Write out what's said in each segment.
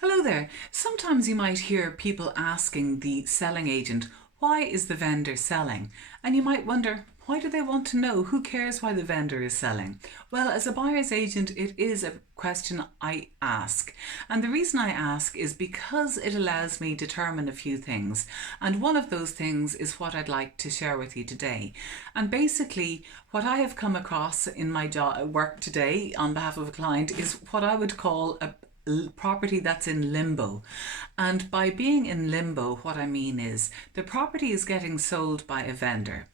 Hello there. Sometimes you might hear people asking the selling agent, why is the vendor selling? And you might wonder, why do they want to know? Who cares why the vendor is selling? Well, as a buyer's agent, it is a question I ask. And the reason I ask is because it allows me to determine a few things. And one of those things is what I'd like to share with you today. And basically, what I have come across in my work today on behalf of a client is what I would call a property that's in limbo. And by being in limbo, what I mean is the property is getting sold by a vendor,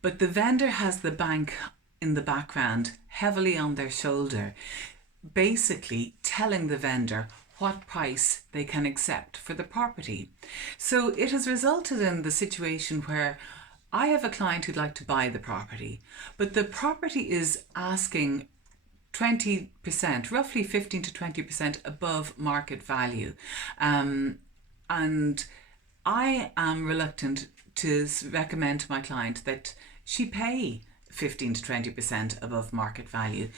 but the vendor has the bank in the background heavily on their shoulder, basically telling the vendor what price they can accept for the property. So it has resulted in the situation where I have a client who'd like to buy the property, but the property is asking 20%, roughly 15 to 20% above market value. And I am reluctant to recommend to my client that she pay 15 to 20% above market value.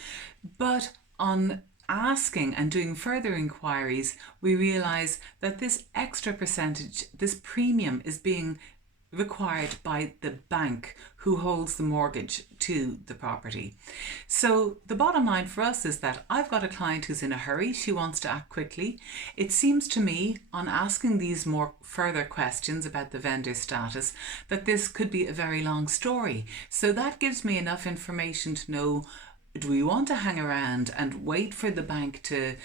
But on asking and doing further inquiries, we realise that this extra percentage, this premium, is being required by the bank who holds the mortgage to the property. So the bottom line for us is that I've got a client who's in a hurry. She wants to act quickly. It seems to me, on asking these more further questions about the vendor status, that this could be a very long story. So that gives me enough information to know, do we want to hang around and wait for the bank to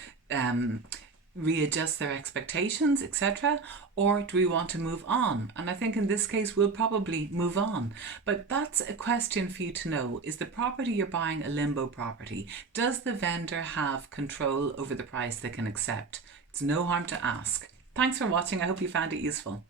readjust their expectations, etc., or do we want to move on? And I think in this case we'll probably move on. But that's a question for you to know. Is the property you're buying a limbo property? Does the vendor have control over the price they can accept? It's no harm to ask. Thanks for watching. I hope you found it useful.